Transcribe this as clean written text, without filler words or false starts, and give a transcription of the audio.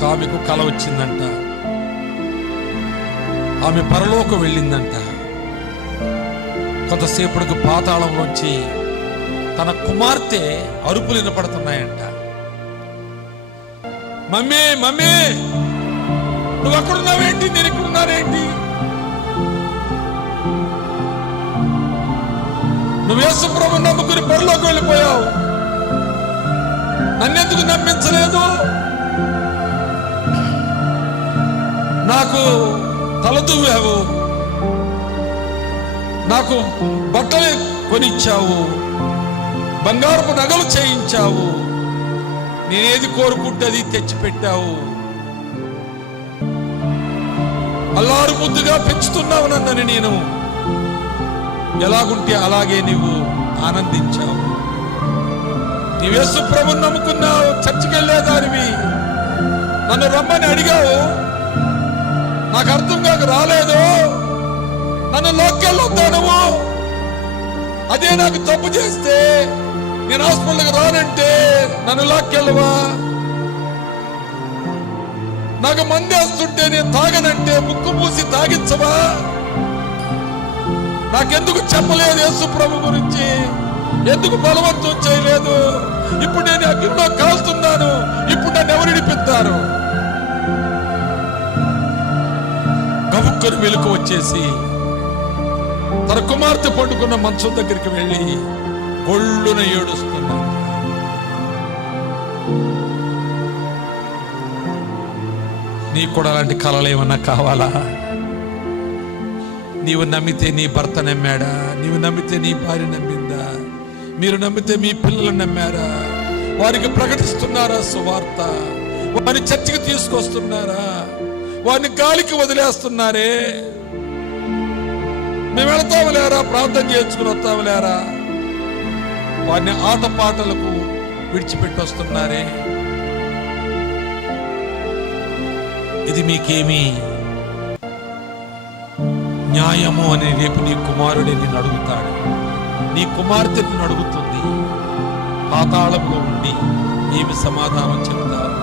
ఒక ఆమెకు కల వచ్చిందంట. ఆమె పరలోకం వెళ్ళిందంట. కొంతసేపటికి పాతాళంలోంచి తన కుమార్తె అరుపులు వినపడుతున్నాయంట. మమ్మీ మమ్మీ, నువ్వు అక్కడున్నావేంటి, నేను ఇక్కడున్నానేంటి? నువ్వు యేసు ప్రభువుని నమ్ముకుని పరలోకం వెళ్ళిపోయావు, నన్నెందుకు నమ్మించలేదు? నాకు తలదువ్వావు, నాకు బట్టలు కొనిచ్చావు, బంగారపు నగలు చేయించావు, నేనేది కోరుకుంటే అది తెచ్చిపెట్టావు, అల్లారు ముద్దుగా పెంచుతున్నావు నన్ను. నేను ఎలాగుంటే అలాగే నీవు ఆనందించావు. నీవు యేసు ప్రభువుని నమ్ముకున్నావు, చర్చికి వెళ్ళేదానివి, నన్ను రమ్మని అడిగావు, నాకు అర్థం కాక రాలేదు, నన్ను లోకెళ్ళొద్దానము. అదే నాకు తప్పు చేస్తే, నేను హాస్పిటల్కి రానంటే నన్ను లాక్కెళ్ళవా? నాకు మందేస్తుంటే నేను తాగనంటే ముక్కు మూసి తాగించవా? నాకెందుకు చెప్పలేదు యేసు ప్రభు గురించి? ఎందుకు బలవంతం చేయలేదు? ఇప్పుడు నేను అగ్నిలో కాలుతున్నాను, ఇప్పుడు నన్ను ఎవరు విడిపిస్తారు? గబుక్కని వెలుకు వచ్చేసి తన కుమార్తె పండుకున్న మంచం దగ్గరికి వెళ్ళి ఒళ్ళున ఏడుస్తున్నా. నీకు కూడా అలాంటి కళలు ఏమన్నా కావాలా? నీవు నమ్మితే నీ భర్త నమ్మాడా? నీవు నమ్మితే నీ భార్య నమ్మిందా? మీరు నమ్మితే మీ పిల్లలు నమ్మారా? వారికి ప్రకటిస్తున్నారా సువార్త? వారిని చర్చికి తీసుకొస్తున్నారా? వారిని గాలికి వదిలేస్తున్నారే? మేము వెళతాము లేరా? ప్రార్థన చేసుకుని వస్తాము లేరా? వారిని ఆటపాటలకు విడిచిపెట్టి వస్తున్నారే? ఇది మీకేమి న్యాయము అని రేపు నీ కుమారుడే నిన్ను అడుగుతాడు, నీ కుమార్తె నిన్ను అడుగుతుంది. పాతాళంలో ఉండి ఏమి సమాధానం చెబుతారు?